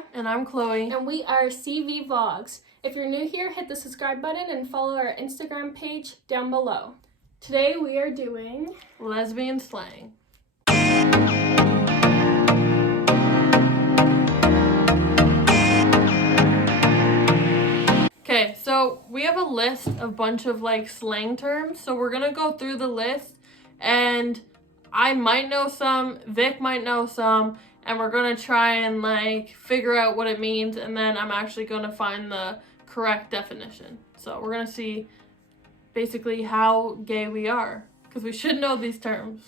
Sarah. And I'm Chloe. And we are CV Vlogs. If you're new here, hit the subscribe button and follow our Instagram page down below. Today we are doing Lesbian Slang. Okay, so we have a list of a bunch of slang terms. So we're gonna go through the list, and I might know some, Vic might know some, and we're gonna try and figure out what it means, and then I'm actually gonna find the correct definition. So we're gonna see basically how gay we are, because we should know these terms.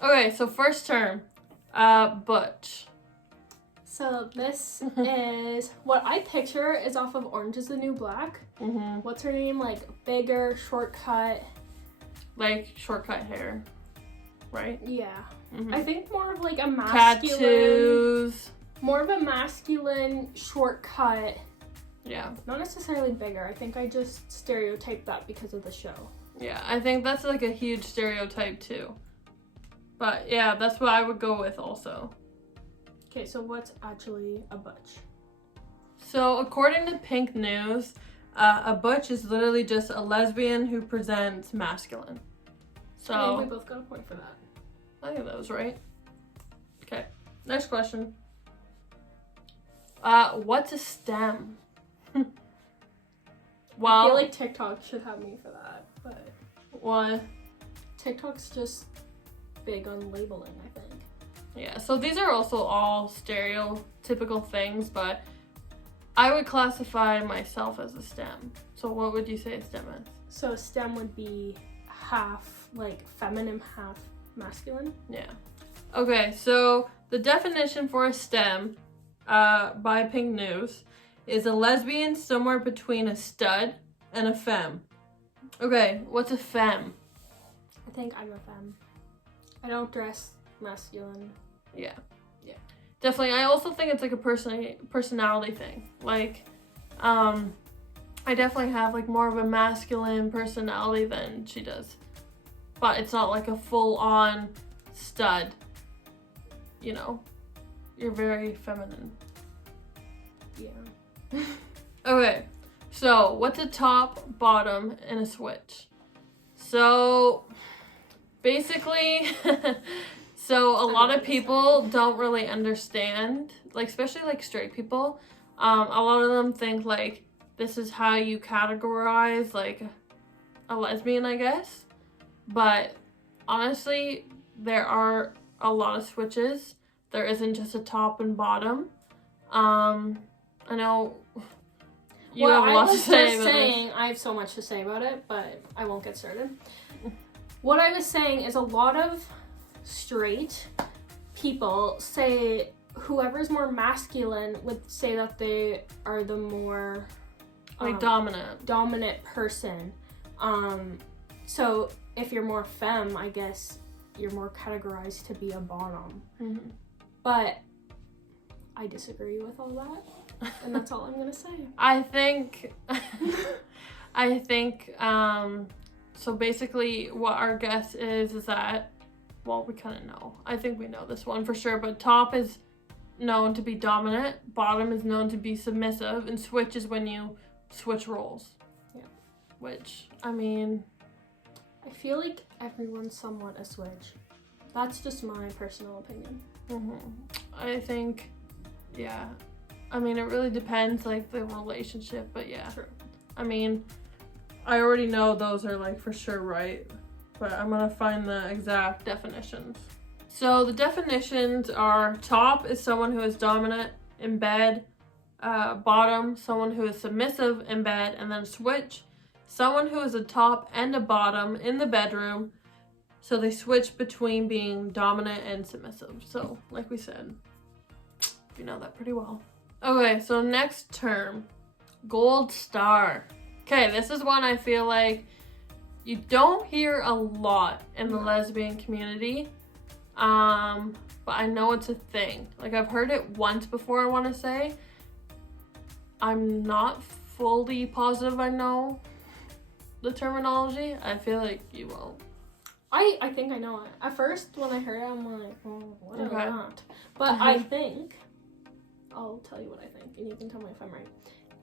Okay, so first term, butch. So this is what I picture is off of Orange is the New Black. Mm-hmm. What's her name? Bigger, shortcut. Shortcut hair, right? Yeah. Mm-hmm. I think more of a masculine. Tattoos. More of a masculine shortcut. Yeah. Not necessarily bigger. I think I just stereotyped that because of the show. Yeah, I think that's a huge stereotype too. But yeah, that's what I would go with also. Okay, so what's actually a butch? So according to Pink News, a butch is literally just a lesbian who presents masculine. So I think we both got a point for that. I think that was right. Okay, next question. What's a stem? I feel like TikTok should have me for that, but why? TikTok's just big on labeling, I think. Yeah, so these are also all stereotypical things, but I would classify myself as a STEM. So what would you say a STEM is? So STEM would be half feminine, half masculine. Yeah. Okay, so the definition for a STEM by Pink News is a lesbian somewhere between a stud and a femme. Okay, what's a femme? I think I'm a femme. I don't dress masculine. Yeah. Definitely. I also think it's a personality thing. I definitely have more of a masculine personality than she does. But it's not a full-on stud. You know, you're very feminine. Yeah. Okay, so what's a top, bottom, and a switch? So basically, so a lot of people don't really understand, especially straight people. A lot of them think this is how you categorize a lesbian, I guess. But honestly, there are a lot of switches. There isn't just a top and bottom. I know you have a lot to say about this. I have so much to say about it, but I won't get started. What I was saying is a lot of straight people say whoever's more masculine would say that they are the more dominant person. So if you're more femme, I guess you're more categorized to be a bottom. Mm-hmm. But I disagree with all that, and that's all I'm gonna say. I think so basically what our guess is that, well, we kind of know. I think we know this one for sure, but top is known to be dominant, bottom is known to be submissive, and switch is when you switch roles. Yeah. Which, I mean, I feel like everyone's somewhat a switch. That's just my personal opinion. Mm-hmm. I think, yeah. I mean, it really depends, the relationship, but yeah. True. I mean, I already know those are, for sure right, but I'm gonna find the exact definitions. So the definitions are: top is someone who is dominant in bed, bottom, someone who is submissive in bed, and then switch, someone who is a top and a bottom in the bedroom. So they switch between being dominant and submissive. So, like we said, you know that pretty well. Okay, so next term, gold star. Okay, this is one I feel like you don't hear a lot in the lesbian community. But I know it's a thing. I've heard it once before, I want to say. I'm not fully positive I know the terminology. I feel like you won't. I think I know it. At first, when I heard it, I'm like, oh, what is that? But I think I'll tell you what I think, and you can tell me if I'm right.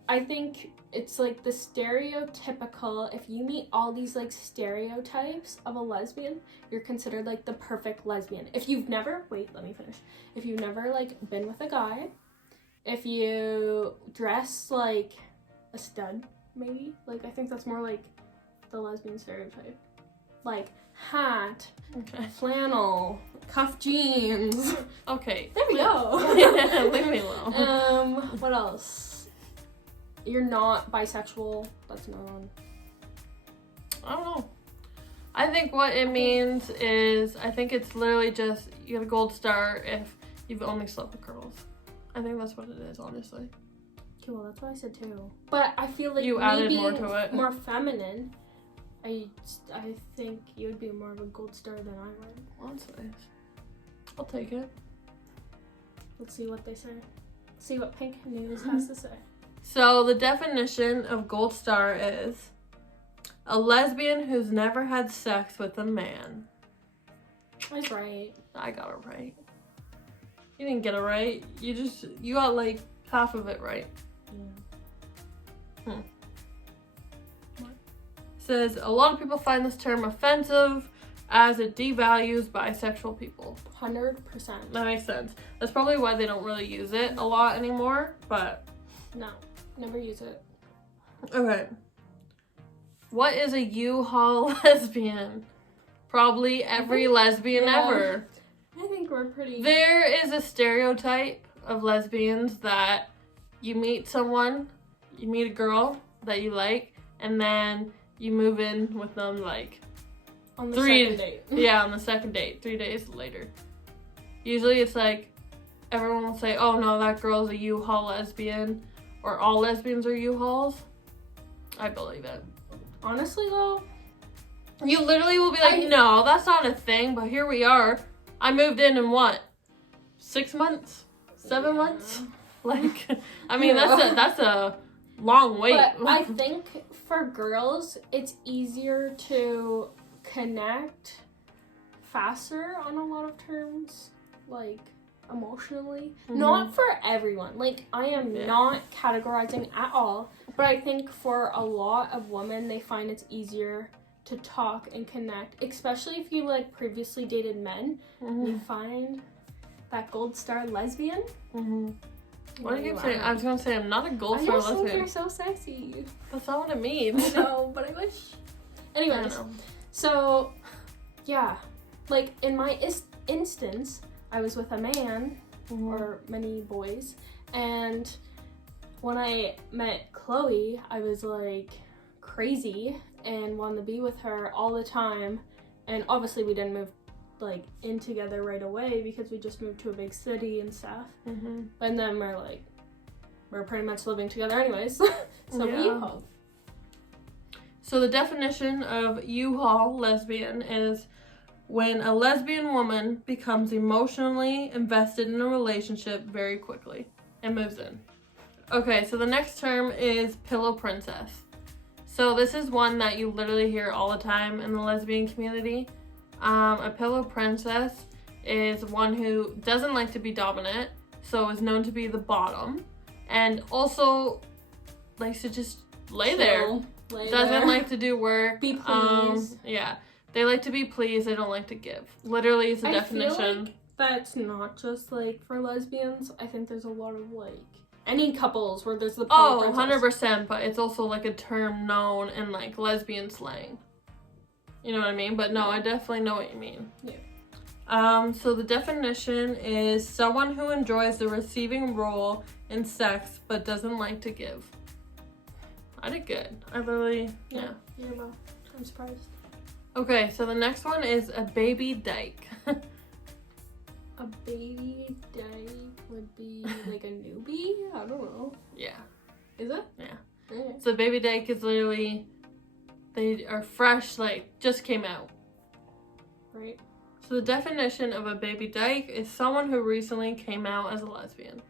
I think it's like the stereotypical, if you meet all these like stereotypes of a lesbian, you're considered like the perfect lesbian. If you've never, wait, let me finish. If you've never like been with a guy, if you dress like a stud, maybe, like I think that's more like the lesbian stereotype. Like hat, flannel, cuff jeans. Okay. There we go. Leave me alone. What else? You're not bisexual. That's known. I don't know. I think what it means is, I think it's literally just you get a gold star if you've only slept with girls. I think that's what it is, honestly. Okay, well, that's what I said too. But I feel like you added more to it. More feminine. I think you would be more of a gold star than I would. Well, that's nice. I'll take it. Let's see what they say. See what Pink News has to say. So the definition of gold star is a lesbian who's never had sex with a man. I was right. I got it right. You didn't get it right. You got like half of it right. Yeah. What? Says a lot of people find this term offensive as it devalues bisexual people. 100%. That makes sense. That's probably why they don't really use it a lot anymore, but... No, never use it. Okay. What is a U-Haul lesbian? Probably every lesbian ever. I think we're pretty... There is a stereotype of lesbians that you meet someone, you meet a girl that you like, and then you move in with them like... On the second date. Yeah, on the second date, 3 days later. Usually it's like, everyone will say, oh no, that girl's a U-Haul lesbian, or all lesbians are U-Hauls. I believe it. Honestly though, you literally will be like, no, that's not a thing, but here we are. I moved in what? 6 months? 7 months? Like, I mean, that's a long wait. But I think for girls, it's easier to connect faster on a lot of terms, like emotionally. Not for everyone. Like, I am not categorizing at all, but I think for a lot of women, they find it's easier to talk and connect, especially if you like previously dated men. You find that gold star lesbian. What do you keep saying? I was gonna say I'm not a gold star lesbian. You're so sexy. That's not what it means. I know, but I wish. Anyways, so yeah, like in my instance, I was with a man or many boys, and when I met Chloe, I was like crazy and wanted to be with her all the time. And obviously we didn't move like in together right away because we just moved to a big city and stuff. And then we're pretty much living together anyways. So U-Haul. So the definition of U-Haul lesbian is when a lesbian woman becomes emotionally invested in a relationship very quickly and moves in. Okay, so the next term is pillow princess. So this is one that you literally hear all the time in the lesbian community. A pillow princess is one who doesn't like to be dominant, so is known to be the bottom, and also likes to just lay there. Doesn't like to do work. Be pleased. Yeah. They like to be pleased, they don't like to give. Literally is the definition. Feel like that's not just like for lesbians. I think there's a lot of like any couples where there's the pillow princess. 100%, but it's also like a term known in like lesbian slang. You know what I mean? But no, I definitely know what you mean. Yeah. So the definition is someone who enjoys the receiving role in sex but doesn't like to give. I did good. I literally, yeah. Yeah, well, I'm surprised. Okay, so the next one is a baby dyke. A baby dyke would be like a newbie? I don't know. Yeah. Is it? Yeah. Okay. So baby dyke is literally, they are fresh, like just came out. Right. So the definition of a baby dyke is someone who recently came out as a lesbian.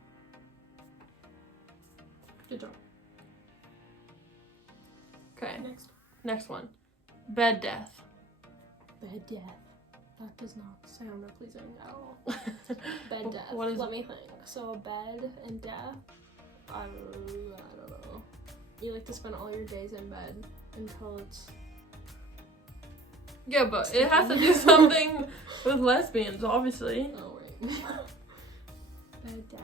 Good job. Okay. Next one. Bed death. Bed death. That does not sound pleasing at all. Bed death. What is Let me think. So a bed and death. I don't know. You like to spend all your days in bed until it's. Yeah, but it has to do something with lesbians, obviously. Oh wait. Bed death.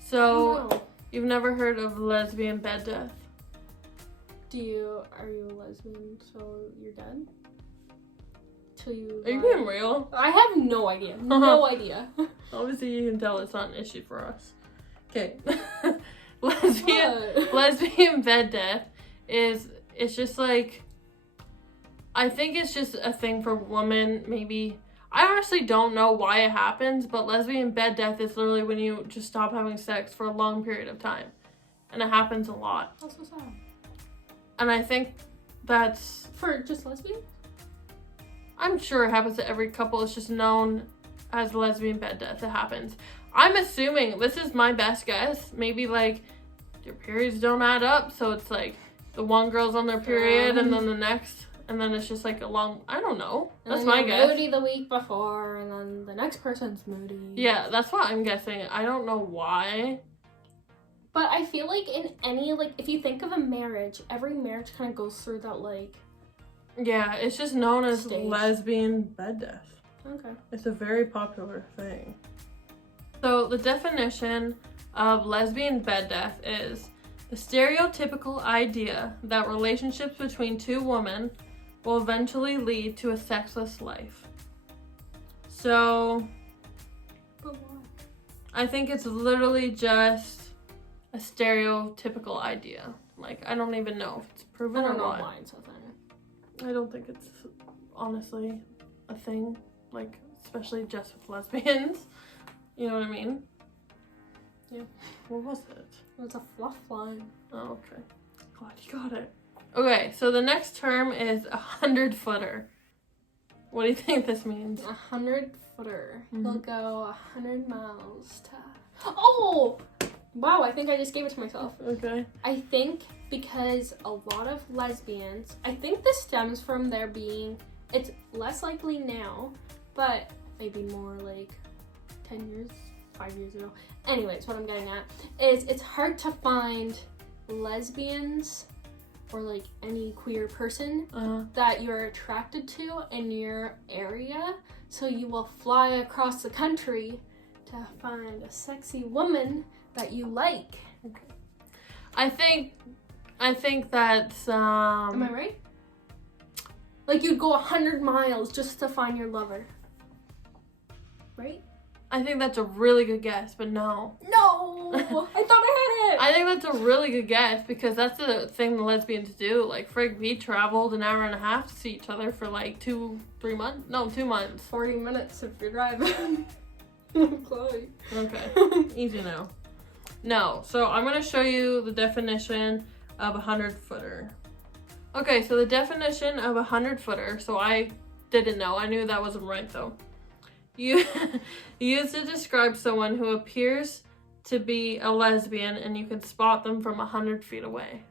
So you've never heard of lesbian bed death? Are you a lesbian? So you're dead? Till you. Are you being real? I have no idea. No idea. Obviously, you can tell it's not an issue for us. Okay. Lesbian bed death it's just like, I think it's just a thing for women, maybe. I honestly don't know why it happens, but lesbian bed death is literally when you just stop having sex for a long period of time. And it happens a lot. That's so sad. And I think that's... For just lesbians? I'm sure it happens to every couple. It's just known as lesbian bed death. It happens. I'm assuming, this is my best guess, maybe like your periods don't add up, so it's like the one girl's on their period and then the next, and then it's just like a long, I don't know. That's my guess. Moody the week before, and then the next person's moody. Yeah, that's what I'm guessing. I don't know why. But I feel like in any, like, if you think of a marriage, every marriage kind of goes through that, like... Yeah, it's just known as stage. Lesbian bed death. Okay. It's a very popular thing. So the definition of lesbian bed death is the stereotypical idea that relationships between two women will eventually lead to a sexless life. So But why? I think it's literally just a stereotypical idea. Like, I don't even know if it's proven I don't or know not. why it's a thing. I don't think it's honestly a thing, like, especially just with lesbians. You know what I mean? Yeah. What was it? It's a fluff line. Oh, okay. Glad you got it. Okay, so the next term is 100-footer. What do you think this means? 100-footer. Mhm. He'll go 100 miles to... Oh! Wow, I think I just gave it to myself. Okay. I think because a lot of lesbians, I think this stems from there being, it's less likely now, but maybe more like 10 years, 5 years ago. Anyways, what I'm getting at is it's hard to find lesbians or like any queer person that you're attracted to in your area. So you will fly across the country to find a sexy woman that you like. Okay. I think that's Am I right? Like you'd go 100 miles just to find your lover. Right? I think that's a really good guess, but no. No! I thought I had it! I think that's a really good guess because that's the thing the lesbians do. Like, frig, we traveled an hour and a half to see each other for like 2 months. No, 2 months. 40 minutes if you're driving. Chloe. Okay. Easy now. No, so I'm going to show you the definition of 100-footer. Okay, so the definition of 100-footer, so I didn't know. I knew that wasn't right, though. Used to describe someone who appears to be a lesbian and you can spot them from 100 feet away.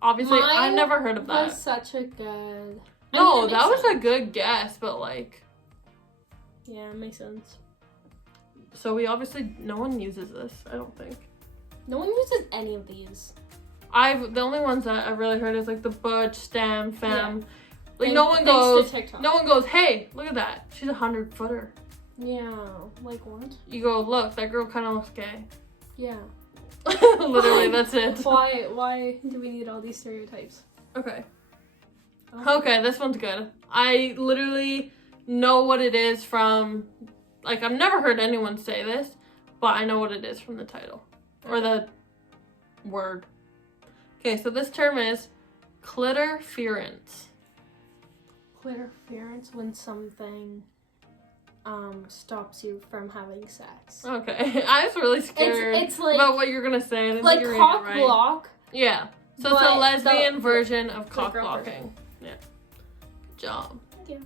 Obviously, I've never heard of that. That was such a good... No, that was a good guess, but like... Yeah, it makes sense. So we obviously, no one uses this, I don't think. No one uses any of these. The only ones that I've really heard is like the butch, femme. Yeah. Like no one goes, to TikTok. no one goes, hey, look at that. She's 100-footer. Yeah, like what? You go, look, that girl kind of looks gay. Yeah. Literally, that's it. Why do we need all these stereotypes? Okay. Okay, this one's good. I literally know what it is from, like, I've never heard anyone say this, but I know what it is from the title. Or the word. Okay, so this term is clitorference. Clitorference, when something stops you from having sex. Okay, I was really scared it's like, about what you're gonna say. And like you're cock right. block. Yeah, so it's a But lesbian the- version of cock girl blocking. Yeah, good job. Yeah.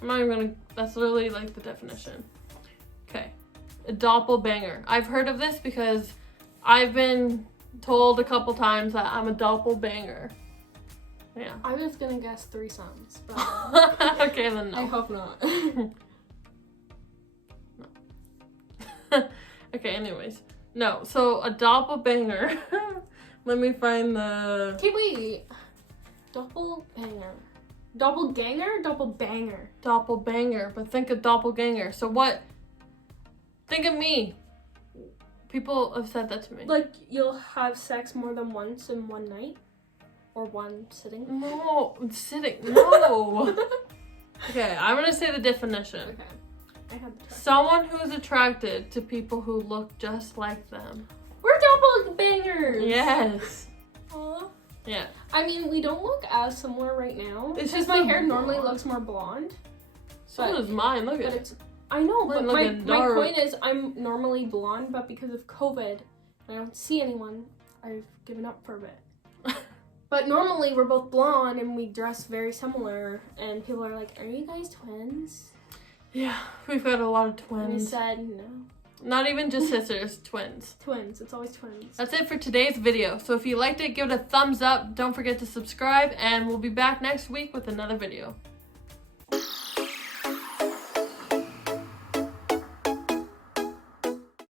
I'm not even gonna. That's literally like the definition. Okay, a doppelbanger. I've heard of this because I've been told a couple times that I'm a doppelbanger. Yeah. I was gonna guess threesomes, but okay, then no. I hope not. Okay, anyways. No, so a doppelbanger. Let me find the... Okay, wait. Doppelbanger. Doppelganger? Doppelbanger. Doppelbanger, but think of doppelganger. So what? Think of me. People have said that to me. Like, you'll have sex more than once in one night? Or one sitting? No, sitting. No. Okay, I'm gonna say the definition. Okay. I had the try. Someone who's attracted to people who look just like them. We're doppelbangers! Yes. Aw. Yeah. I mean, we don't look as similar right now. It's Because just my the hair normally blonde. looks more blonde. So But- does mine. Look But at it. it's... I know, but Mine my looking dark. point is I'm normally blonde, but because of COVID, I don't see anyone, I've given up for a bit. But normally we're both blonde and we dress very similar, and people are like, are you guys twins? Yeah, we've got a lot of And I twins. said, no. Not even just sisters, twins. Twins, it's always twins. That's it for today's video. So if you liked it, give it a thumbs up. Don't forget to subscribe, and we'll be back next week with another video.